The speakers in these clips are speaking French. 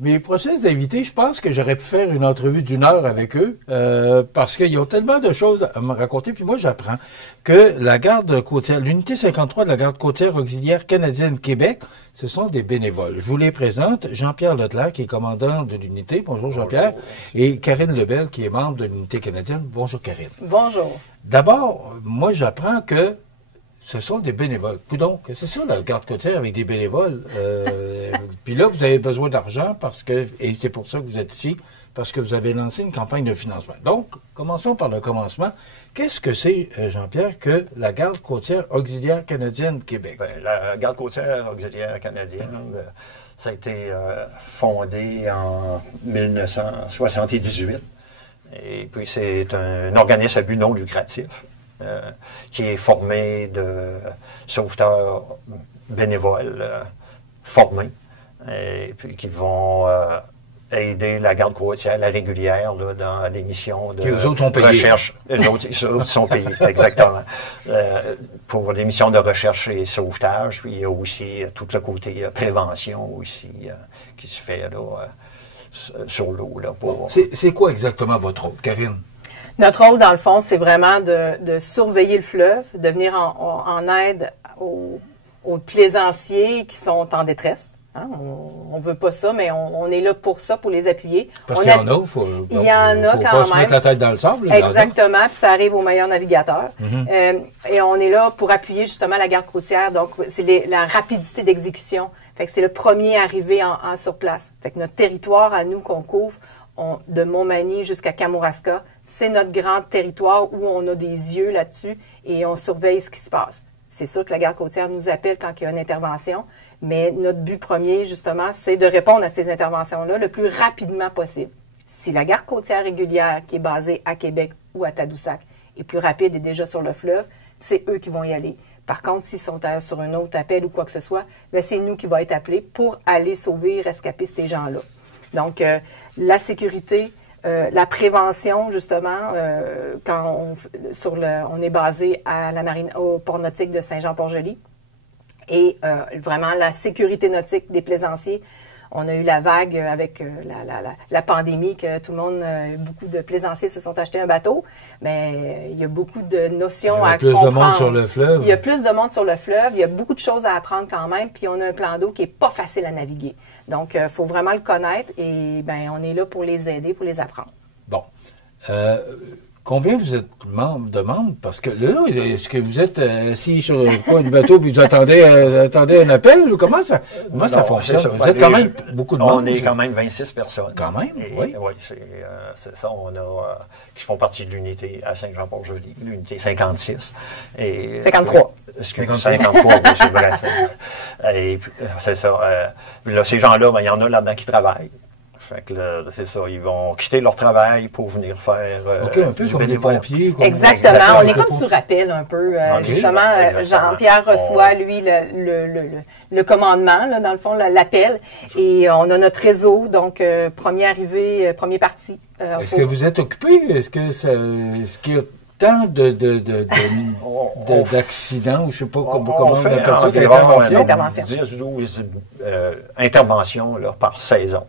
Mes prochains invités, je pense que j'aurais pu faire une entrevue d'1 heure avec eux parce qu'ils ont tellement de choses à me raconter. Puis moi, j'apprends que la garde côtière, l'unité 53 de la garde côtière auxiliaire canadienne Québec, ce sont des bénévoles. Je vous les présente. Jean-Pierre Leclerc, qui est commandant de l'unité. Bonjour Jean-Pierre. Et Karine Lebel, qui est membre de l'unité canadienne. Bonjour Karine. Bonjour. D'abord, moi, j'apprends que ce sont des bénévoles. Donc, c'est ça, la garde côtière avec des bénévoles. Puis là, vous avez besoin d'argent parce que, et c'est pour ça que vous êtes ici, parce que vous avez lancé une campagne de financement. Donc, commençons par le commencement. Qu'est-ce que c'est, Jean-Pierre, que la garde côtière auxiliaire canadienne Québec? Bien, la garde côtière auxiliaire canadienne, ça a été fondé en 1978. Et puis, c'est un organisme à but non lucratif. Qui est formé de sauveteurs bénévoles formés et puis qui vont aider la garde côtière, la régulière, là, dans des missions de recherche. Les autres sont payés, exactement. Pour des missions de recherche et sauvetage, puis il y a aussi tout le côté prévention aussi qui se fait là, sur l'eau. C'est quoi exactement votre rôle, Karine? Notre rôle, dans le fond, c'est vraiment de surveiller le fleuve, de venir en aide aux plaisanciers qui sont en détresse. Hein? On veut pas ça, mais on est là pour ça, pour les appuyer. Parce qu'il y en a, il y en a faut quand pas même. Se mettre la tête dans le sable. Exactement, puis ça arrive aux meilleurs navigateurs. Et on est là pour appuyer justement la garde côtière. Donc, c'est la rapidité d'exécution. Fait que c'est le premier arrivé sur place. Fait que notre territoire à nous qu'on couvre, de Montmagny jusqu'à Kamouraska, c'est notre grand territoire où on a des yeux là-dessus et on surveille ce qui se passe. C'est sûr que la garde côtière nous appelle quand il y a une intervention, mais notre but premier, justement, c'est de répondre à ces interventions-là le plus rapidement possible. Si la garde côtière régulière, qui est basée à Québec ou à Tadoussac, est plus rapide et déjà sur le fleuve, c'est eux qui vont y aller. Par contre, s'ils sont sur un autre appel ou quoi que ce soit, c'est nous qui va être appelés pour aller sauver et rescaper ces gens-là. Donc, la sécurité, la prévention, justement, quand on est basé à la marine, au port nautique de Saint-Jean-Port-Joli, et vraiment la sécurité nautique des plaisanciers. On a eu la vague avec la pandémie, que tout le monde, beaucoup de plaisanciers se sont achetés un bateau, mais il y a beaucoup de notions à comprendre. Il y a plus de monde sur le fleuve. Il y a plus de monde sur le fleuve, il y a beaucoup de choses à apprendre quand même, puis on a un plan d'eau qui est pas facile à naviguer. Donc, il faut vraiment le connaître et on est là pour les aider, pour les apprendre. Bon. Combien vous êtes de membres? Parce que là, est-ce que vous êtes assis sur le coin du bateau puis vous attendez un appel? Ou comment ça fonctionne? Vous êtes quand même beaucoup de membres. On est quand même 26 personnes. Quand même, oui. Oui, c'est ça. On a qui font partie de l'unité à Saint-Jean-Port-Joli, l'unité 56. Et, 53. 53, oui, c'est vrai. Et c'est ça. Là, ces gens-là, il y en a là-dedans qui travaillent. Fait que là, c'est ça, ils vont quitter leur travail pour venir faire un peu comme les pompiers. Exactement, on est comme sur appel un peu. Justement, Jean-Pierre reçoit, lui, le commandement, là, dans le fond, l'appel. Et on a notre réseau, donc premier arrivé, premier parti. Est-ce que vous êtes occupé? Est-ce qu'il y a tant d'accidents, ou je ne sais pas comment on appelle ça, intervention. 10-12 interventions là, par saison.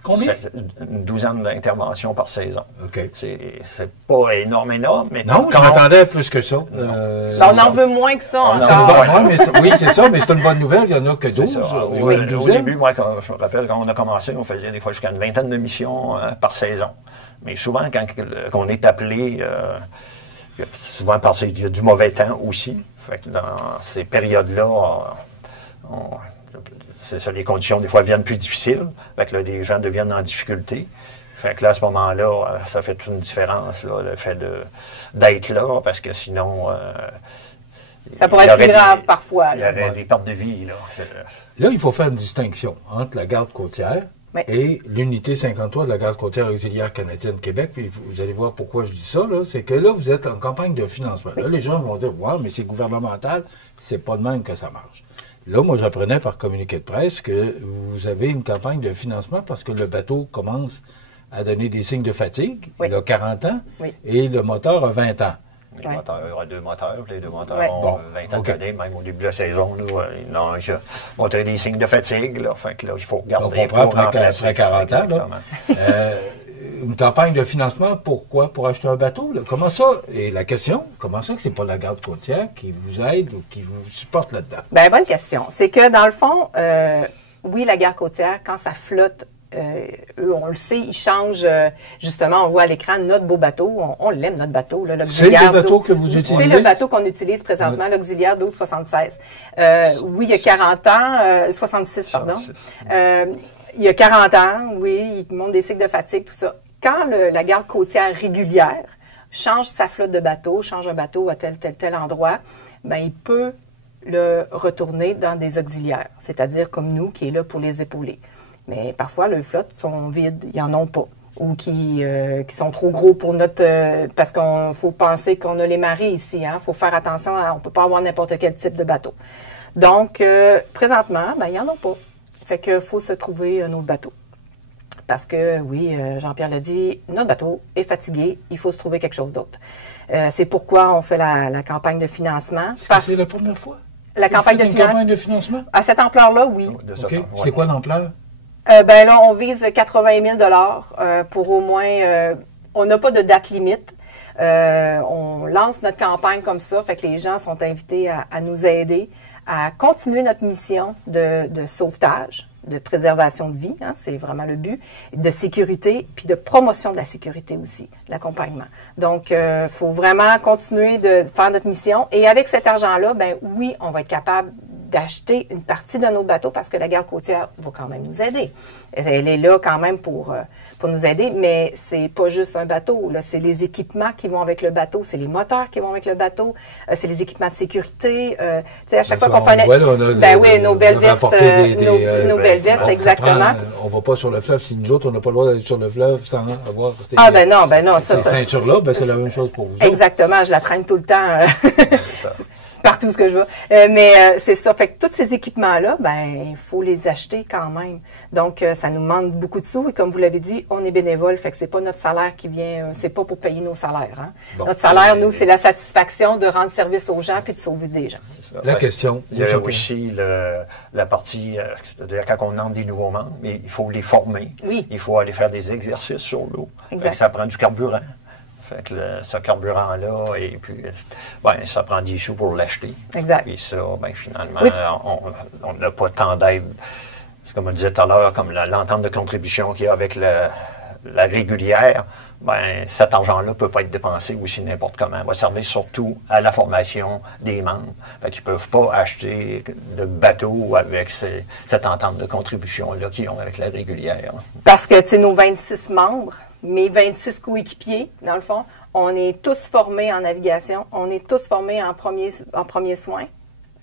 Combien? Une douzaine d'interventions par saison. OK. C'est pas énorme, mais... Non, j'en attendais plus que ça. On en veut moins que ça encore. Oui, c'est ça, mais c'est une bonne nouvelle. Il n'y en a que 12. Au début, moi, je me rappelle, quand on a commencé, on faisait des fois jusqu'à une vingtaine de missions par saison. Mais souvent, quand on est appelé, souvent parce qu'il y a du mauvais temps aussi. Fait que dans ces périodes-là, c'est ça, les conditions, des fois, deviennent plus difficiles. Fait que là, les gens deviennent en difficulté. Fait que là, à ce moment-là, ça fait toute une différence, là, le fait d'être là, parce que sinon... ça pourrait être plus grave parfois. Il y aurait des pertes de vie, là. Là, il faut faire une distinction entre la garde côtière et l'unité 53 de la garde côtière auxiliaire canadienne Québec. Puis vous allez voir pourquoi je dis ça, là. C'est que là, vous êtes en campagne de financement. Là, les gens vont dire, ouais, mais c'est gouvernemental. C'est pas de même que ça marche. Là, moi, j'apprenais par communiqué de presse que vous avez une campagne de financement parce que le bateau commence à donner des signes de fatigue. Oui. Il a 40 ans oui. et le moteur a 20 ans. Les moteurs, il y aura 2 moteurs. Les 2 moteurs Ouais. ont Bon, 20 ans d'années, même au début de la saison. Là, il y en a un qui a montré des signes de fatigue. Là, fait que là, il faut regarder. On comprend pour après remplacer. 40 ans. Là. Exactement. Une campagne de financement, pourquoi? Pour acheter un bateau? Là? Comment ça? Et la question, comment ça que c'est pas la garde côtière qui vous aide ou qui vous supporte là-dedans? Bien, bonne question. C'est que, dans le fond, oui, la garde côtière, quand ça flotte, eux, on le sait, ils changent, justement, on voit à l'écran notre beau bateau, on l'aime, notre bateau. Là, C'est le bateau que vous utilisez? C'est le bateau qu'on utilise présentement, l'Auxiliaire 1276. Oui, il y a 40 ans, 66, pardon. 66. Il y a 40 ans, oui, il monte des cycles de fatigue, tout ça. Quand la garde côtière régulière change sa flotte de bateaux, change un bateau à tel endroit, ben il peut le retourner dans des auxiliaires, c'est-à-dire comme nous, qui est là pour les épauler. Mais parfois, les flottes sont vides, ils n'en ont pas, ou qui sont trop gros pour notre... parce qu'on faut penser qu'on a les marées ici, hein, faut faire attention, on ne peut pas avoir n'importe quel type de bateau. Donc, présentement, ben, il n'y en a pas. Fait qu'il faut se trouver un autre bateau. Parce que, oui, Jean-Pierre l'a dit, notre bateau est fatigué, il faut se trouver quelque chose d'autre. C'est pourquoi on fait la campagne de financement. Est-ce que c'est la première fois? La campagne de financement. Campagne de financement? À cette ampleur-là, oui. OK. C'est quoi l'ampleur? Ben là, on vise 80 000 pour au moins... on n'a pas de date limite. On lance notre campagne comme ça, fait que les gens sont invités à nous aider à continuer notre mission de sauvetage, de préservation de vie, hein, c'est vraiment le but, de sécurité, puis de promotion de la sécurité aussi, l'accompagnement. Donc, faut vraiment continuer de faire notre mission. Et avec cet argent-là, ben oui, on va être capable d'acheter une partie de notre bateau parce que la garde côtière va quand même nous aider. Elle est là quand même pour nous aider, mais c'est pas juste un bateau, là, c'est les équipements qui vont avec le bateau, c'est les moteurs qui vont avec le bateau, c'est les équipements de sécurité. Tu sais, à chaque fois qu'on fait nos belles vestes, nos belles vestes, exactement. On va pas sur le fleuve si nous autres, on n'a pas le droit d'aller sur le fleuve sans avoir... Ben non, cette ceinture-là, ben c'est la même chose pour vous. Exactement, je la traîne tout le temps. Partout ce que je veux. Mais c'est ça. Fait que tous ces équipements-là, ben il faut les acheter quand même. Donc, ça nous demande beaucoup de sous. Et comme vous l'avez dit, on est bénévole. Fait que c'est pas notre salaire qui vient, c'est pas pour payer nos salaires. Hein. Bon, notre salaire, nous, c'est la satisfaction de rendre service aux gens puis de sauver des gens. La question. Il y a aussi la partie, c'est-à-dire quand on entre des nouveaux membres, il faut les former. Oui. Il faut aller faire des exercices sur l'eau. Ça prend du carburant. Fait que ce carburant-là, et puis, ben, ça prend des sous pour l'acheter. Exact. Puis ça, ben, finalement, on n'a pas tant d'aide. Comme on disait tout à l'heure, comme l'entente de contribution qu'il y a avec la régulière, ben, cet argent-là ne peut pas être dépensé aussi n'importe comment. Il va servir surtout à la formation des membres. Fait qu'ils ne peuvent pas acheter de bateau avec cette entente de contribution-là qu'ils ont avec la régulière. Parce que, tu sais, nos 26 membres, mes 26 coéquipiers, dans le fond, on est tous formés en navigation, on est tous formés en premiers soins.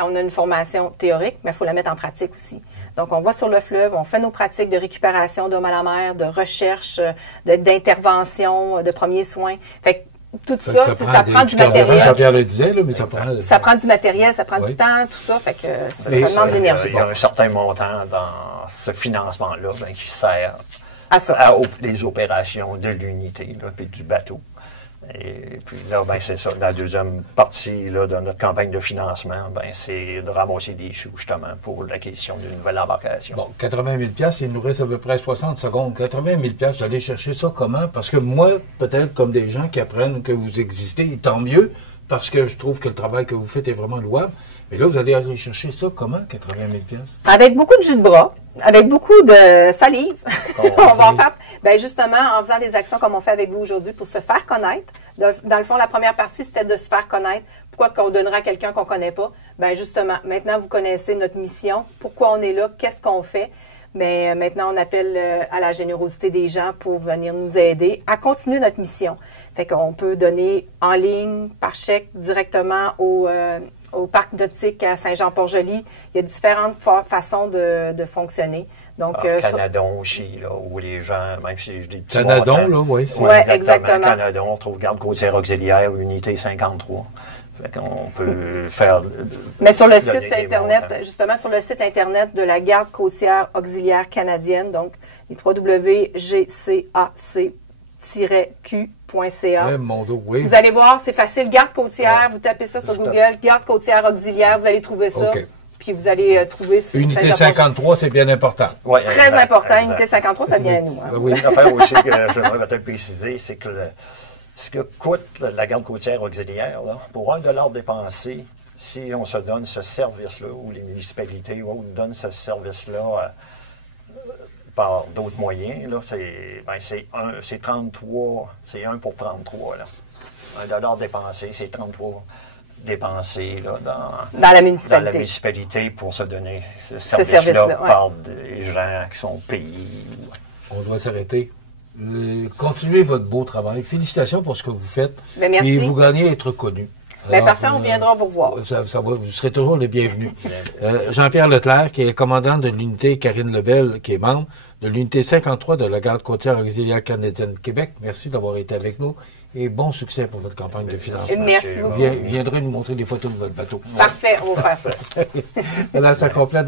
On a une formation théorique, mais il faut la mettre en pratique aussi. Donc, on va sur le fleuve, on fait nos pratiques de récupération d'hommes à la mer, de recherche, d'intervention, de premiers soins. Fait que tout ça prend du matériel. Jean-Pierre le disait, là, mais ça prend du matériel, ça prend du temps, tout ça. Fait que ça demande d'énergie. Il y a un certain montant dans ce financement-là qui sert à ça. Les opérations de l'unité et du bateau. Et puis là, ben, c'est ça. La deuxième partie là, de notre campagne de financement, ben, c'est de ramasser des sous, justement, pour l'acquisition d'une nouvelle embarcation. Bon, 80 000 il nous reste à peu près 60 secondes. 80 000 vous allez chercher ça comment? Parce que moi, peut-être comme des gens qui apprennent que vous existez, et tant mieux, parce que je trouve que le travail que vous faites est vraiment louable. Mais là, vous allez aller chercher ça comment, 80 000 Avec beaucoup de jus de bras, avec beaucoup de salive. On va en faire, ben justement, en faisant des actions comme on fait avec vous aujourd'hui pour se faire connaître. Dans le fond, la première partie, c'était de se faire connaître. Pourquoi qu'on donnerait à quelqu'un qu'on ne connaît pas? Ben justement, maintenant, vous connaissez notre mission. Pourquoi on est là? Qu'est-ce qu'on fait? Mais maintenant, on appelle à la générosité des gens pour venir nous aider à continuer notre mission. Fait qu'on peut donner en ligne, par chèque, directement au parc nautique à Saint-Jean-Port-Joli. Il y a différentes façons de fonctionner. Donc, Canadon aussi, là, où les gens, même si je dis petits Canadon, là, oui. Oui, exactement. Canadon, on trouve garde côtière auxiliaire, unité 53. Fait qu'on peut faire... Mais sur le site Internet, justement, sur le site Internet de la Garde côtière auxiliaire canadienne, donc les www.gcac garde-q.ca. Mon dos, oui. Vous allez voir, c'est facile. Garde côtière, vous tapez ça sur Google. Garde côtière auxiliaire, vous allez trouver ça. OK. Puis vous allez trouver... Unité 53, c'est bien important. Ouais, Très exact, important. exact. Unité 53, ça vient à nous. Hein. Oui. Une affaire aussi que j'aimerais peut-être préciser, c'est que ce que coûte la garde côtière auxiliaire, là, pour $1 dépensé, si on se donne ce service-là, ou les municipalités ou autres donnent ce service-là par d'autres moyens, là, c'est 33, c'est 1 pour 33. Là. $1 dépensé, c'est 33 dépensé là, dans la municipalité pour se donner ce service-là par des gens qui sont payés. On doit s'arrêter. Continuez votre beau travail. Félicitations pour ce que vous faites. Bien, merci. Et vous gagnez à être connu. Bien, parfait, on viendra vous revoir. Vous serez toujours les bienvenus. Jean-Pierre Leclerc, qui est commandant de l'unité, Karine Lebel, qui est membre de l'unité 53 de la Garde côtière auxiliaire canadienne Québec. Merci d'avoir été avec nous et bon succès pour votre campagne de financement. Merci beaucoup. Vous viendrez nous montrer des photos de votre bateau. Parfait, on va faire ça. Voilà, ça complète.